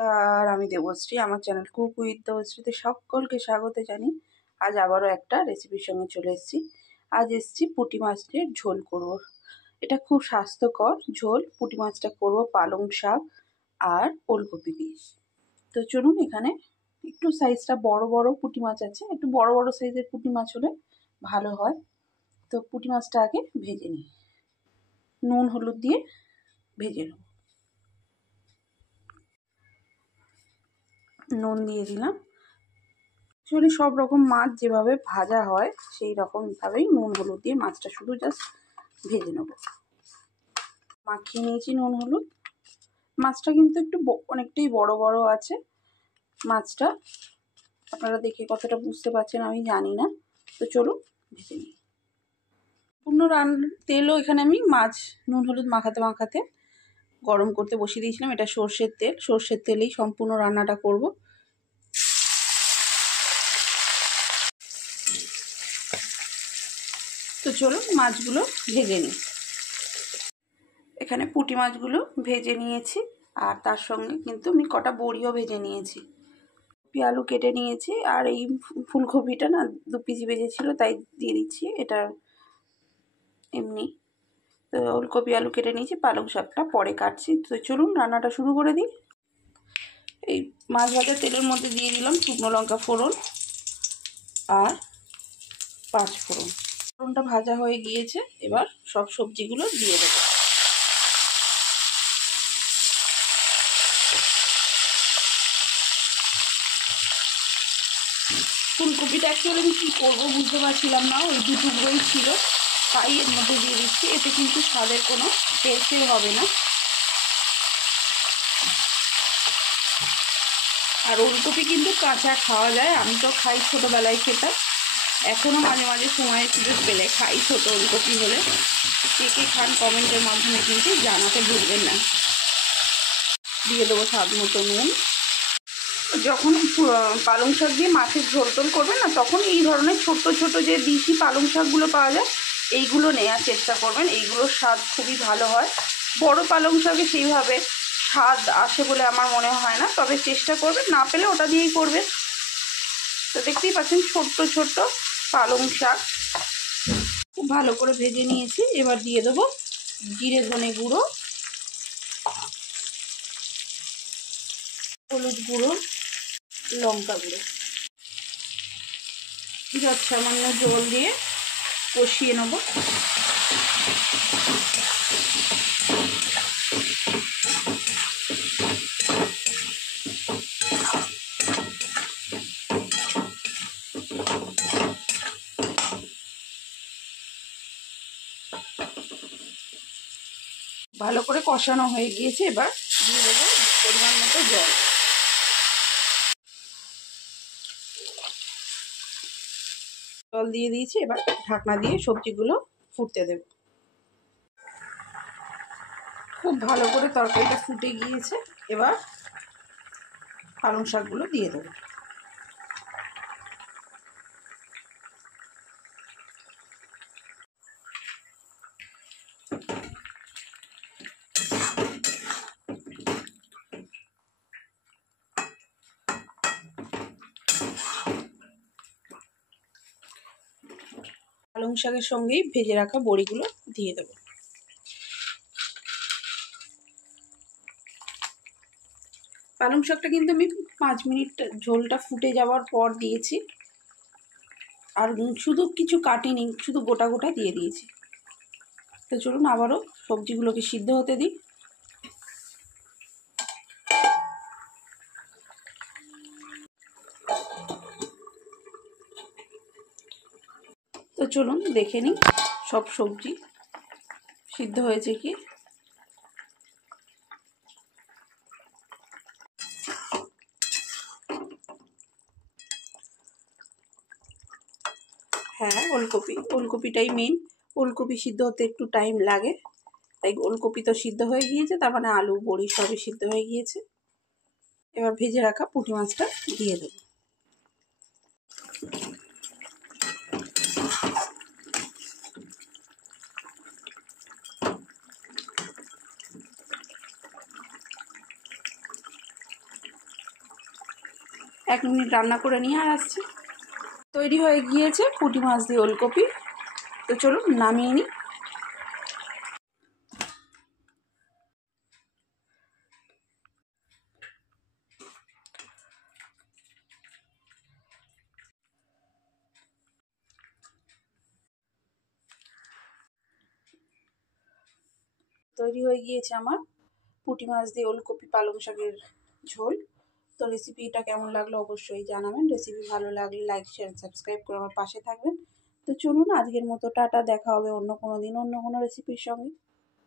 আর আমি দেবশ্রী, আমার channel cook with দেবশ্রীতে সকলকে স্বাগত জানি। আজ আবারও একটা রেসিপির সঙ্গে চলে এসেছি। আজ এসেছি পুঁটি মাছের ঝোল করব। এটা খুব স্বাস্থ্যকর ঝোল। পুঁটি মাছটা করব পালং শাক আর ওলকপি দিয়ে। তো চলুন, এখানে একটু সাইজটা বড় বড় পুঁটি মাছ আছে, একটু বড় বড় সাইজের পুঁটি মাছ হলে ভালো হয়। তো পুঁটি মাছটা আগে ভেজে নিই, নুন হলুদ দিয়ে ভেজে নেব। নুন দিয়ে দিলাম। অ্যাকচুয়ালি সব রকম মাছ যেভাবে ভাজা হয় সেই রকমভাবেই নুন হলুদ দিয়ে মাছটা শুধু জাস্ট ভেজে নেব। মাখিয়ে নিয়েছি নুন হলুদ। মাছটা কিন্তু একটু অনেকটাই বড় বড় আছে মাছটা, আপনারা দেখে কতটা বুঝতে পারছেন আমি জানি না। তো চলুন ভেজে নিই। পূর্ণ তেলও এখানে আমি মাছ নুন হলুদ মাখাতে মাখাতে গরম করতে বসিয়ে দিয়েছিলাম। এটা সর্ষের তেল, সর্ষের তেলেই সম্পূর্ণ রান্নাটা করব। তো চলুন মাছগুলো ভেজে নিই। এখানে পুঁটি মাছগুলো ভেজে নিয়েছি, আর তার সঙ্গে কিন্তু আমি কটা বড়িও ভেজে নিয়েছি। আলু কেটে নিয়েছি, আর এই ফুলকপিটা না 2 পিস ভেজেছিল তাই দিয়ে দিচ্ছি। এটা এমনি। তো ওলকপি আলু কেটে নিয়েছি, পালং শাকটা পরে কাটছি। তো চলুন রান্নাটা শুরু করে দিই। এই মাছ ভাজা তেলের মধ্যে দিয়ে দিলাম শুকনো লঙ্কা ফোড়ন আর 5 ফোড়ন। ফোড়নটা ভাজা হয়ে গিয়েছে, এবার সব সবজিগুলো দিয়ে দেবো। ফুলকপিটা অ্যাকচুয়ালি আমি কী করবো বুঝতে পারছিলাম না, ওই 2 টুকরোই ছিল তাই এর মধ্যে দিয়ে দিচ্ছি। এতে কিন্তু স্বাদের কোনো টেস্টই হবে না। আর ওলকপি কিন্তু কাঁচা খাওয়া যায়, আমি তো খাই, ছোটোবেলায় খেতাম, এখনও মাঝে মাঝে সময় সুযোগ পেলে খাই ছোটো ওলকপি হলে। কে কে খান কমেন্টের মাধ্যমে কিন্তু জানাতে ভুলবেন না। দিয়ে দেবো স্বাদ মতো নুন। যখন পালং শাক দিয়ে মাছের ঝোল টোল করবেন না, তখন এই ধরনের ছোট্ট ছোট যে দেশি পালং শাকগুলো পাওয়া যায় এইগুলো নেওয়ার চেষ্টা করবেন। এইগুলোর স্বাদ খুবই ভালো হয়। বড় পালং শাকে সেইভাবে স্বাদ আসে বলে আমার মনে হয় না, তবে চেষ্টা করবেন, না পেলে ওটা দিয়েই করবেন। তো দেখতেই পাচ্ছেন ছোট্ট ছোট্ট পালং শাক খুব ভালো করে ভেজে নিয়েছি। এবার দিয়ে দেবো জিরে ধনে গুঁড়ো, হলুদ গুঁড়ো, লঙ্কা গুঁড়ো। যত সামান্য জল দিয়ে কষিয়ে নেব। ভালো করে কষানো হয়ে গিয়েছে, এবার দিয়ে দেবো পরিমাণ মতো জল। জল দিয়ে দিয়েছি, এবার ঢাকনা দিয়ে সবজিগুলো ফুটতে দেব। খুব ভালো করে তরকারিটা ফুটে গিয়েছে, এবার পালং শাকগুলো দিয়ে দেবো। পালং শাকের সঙ্গেই ভেজে রাখা বড়িগুলো দিয়ে দেবো। পালং শাকটা কিন্তু আমি 5 মিনিট ঝোলটা ফুটে যাওয়ার পর দিয়েছি, আর শুধু কিছু কাটিনি, শুধু গোটা গোটা দিয়ে দিয়েছি। তো চলুন আবারও সবজিগুলোকে সিদ্ধ হতে দিই। তো চলুন দেখে নিই সব সবজি সিদ্ধ হয়েছে কি। হ্যাঁ, ওলকপিটাই মেন। ওলকপি সিদ্ধ হতে একটু টাইম লাগে, তাই ওলকপি তো সিদ্ধ হয়ে গিয়েছে, তার মানে আলু বড়ি সবই সিদ্ধ হয়ে গিয়েছে। এবার ভেজে রাখা পুঁটি মাছটা দিয়ে দেব। 1 মিনিট রান্না করে নিয়ে আর আসছি। তৈরি হয়ে গিয়েছে পুঁটি মাছ দিয়ে ওলকপি। তো চলুন নামিয়ে নিই। তৈরি হয়ে গিয়েছে আমার পুঁটি মাছ দিয়ে ওলকপি পালং শাকের ঝোল। তো রেসিপিটা কেমন লাগলো অবশ্যই জানাবেন। রেসিপি ভালো লাগলে লাইক শেয়ার সাবস্ক্রাইব করে আমার পাশে থাকবেন। তো চলুন আজকের মতো টাটা, দেখা হবে অন্য কোনো দিন অন্য কোনো রেসিপির সঙ্গে।